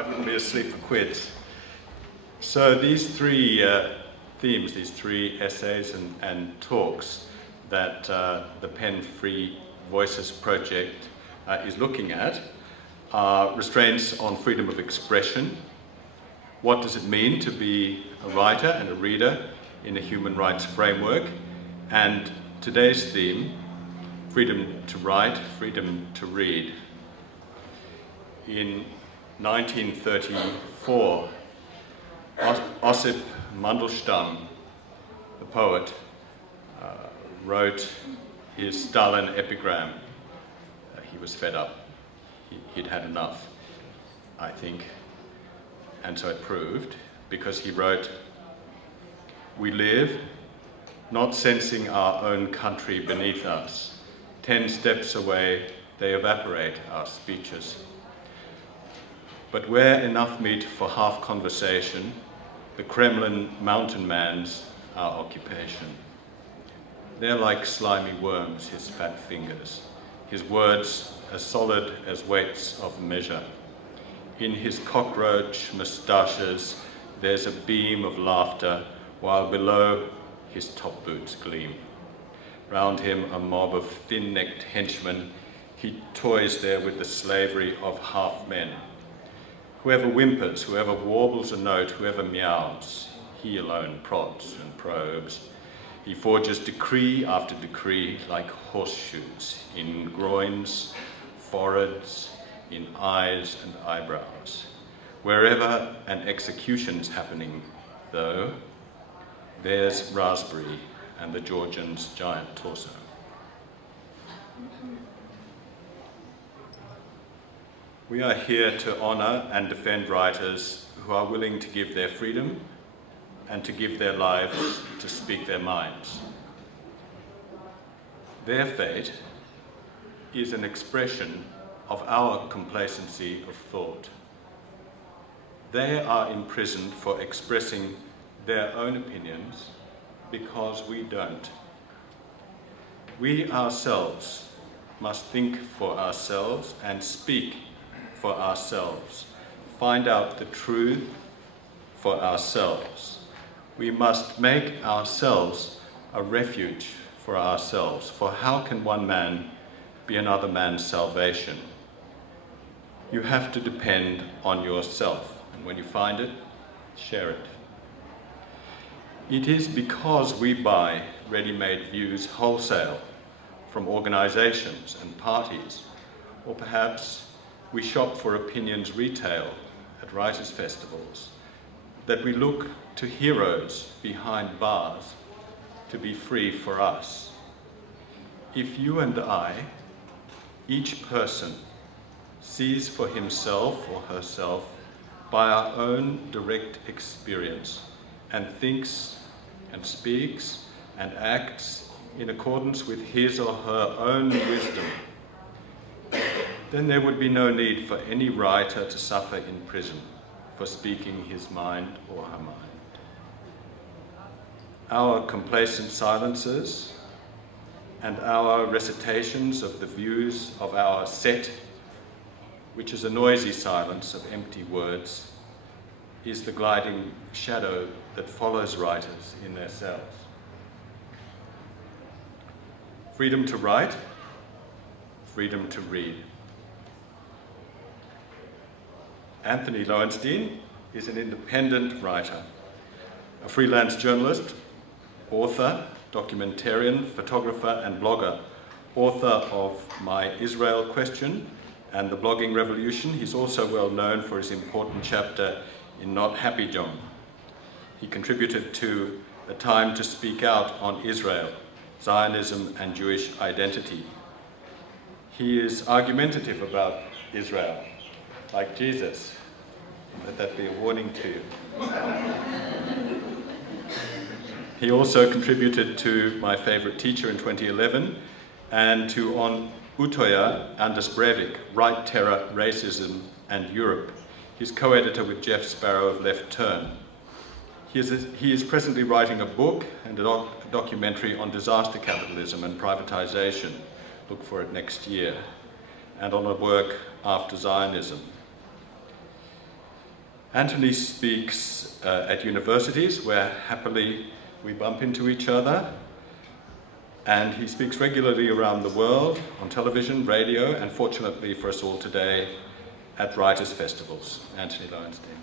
I wouldn't be asleep for quids. So these three themes, these three essays and talks that the Pen Free Voices project is looking at are restraints on freedom of expression. What does it mean to be a writer and a reader in a human rights framework? And today's theme, freedom to write, freedom to read. In 1934, Ossip Mandelstam, the poet, wrote his Stalin epigram. He was fed up. He'd had enough, I think. And so it proved, because he wrote, "We live, not sensing our own country beneath us. 10 steps away, they evaporate our speeches. But where enough meet for half conversation, the Kremlin mountain man's our occupation. They're like slimy worms, his fat fingers, his words as solid as weights of measure. In his cockroach moustaches, there's a beam of laughter, while below his top boots gleam. Round him a mob of thin-necked henchmen, he toys there with the slavery of half men. Whoever whimpers, whoever warbles a note, whoever meows, he alone prods and probes. He forges decree after decree like horseshoes in groins, foreheads, in eyes and eyebrows. Wherever an execution's happening, though, there's raspberry and the Georgian's giant torso." We are here to honour and defend writers who are willing to give their freedom and to give their lives to speak their minds. Their fate is an expression of our complacency of thought. They are imprisoned for expressing their own opinions because we don't. We ourselves must think for ourselves and speak for ourselves, find out the truth for ourselves. We must make ourselves a refuge for ourselves, for how can one man be another man's salvation? You have to depend on yourself, and when you find it, share it. It is because we buy ready-made views wholesale from organisations and parties, or perhaps we shop for opinions retail at writers' festivals, that we look to heroes behind bars to be free for us. If you and I, each person, sees for himself or herself by our own direct experience and thinks and speaks and acts in accordance with his or her own wisdom, then there would be no need for any writer to suffer in prison for speaking his mind or her mind. Our complacent silences and our recitations of the views of our set, which is a noisy silence of empty words, is the gliding shadow that follows writers in their cells. Freedom to write, freedom to read. Antony Loewenstein is an independent writer, a freelance journalist, author, documentarian, photographer and blogger, author of My Israel Question and The Blogging Revolution. He's also well known for his important chapter in Not Happy John. He contributed to A Time to Speak Out on Israel, Zionism and Jewish Identity. He is argumentative about Israel, like Jesus. Let that be a warning to you. He also contributed to My Favorite Teacher in 2011 and to On Utoya Anders Breivik, Right Terror, Racism and Europe. He's co-editor with Jeff Sparrow of Left Turn. He is presently writing a book and a documentary on disaster capitalism and privatization. Look for it next year. And on a work after Zionism. Antony speaks at universities where happily we bump into each other, and he speaks regularly around the world on television, radio, and fortunately for us all today, at writers' festivals. Antony Loewenstein.